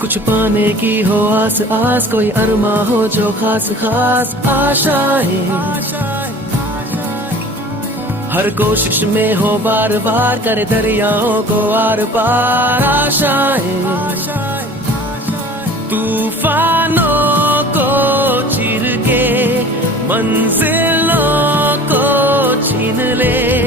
कुछ पाने की हो आस आस, कोई अरमा हो जो खास खास आशाएं, हर कोशिश में हो बार बार, करे दरियाओं को आर पार आशाएं, तूफानों को चीर के मंजिलों को छीन ले।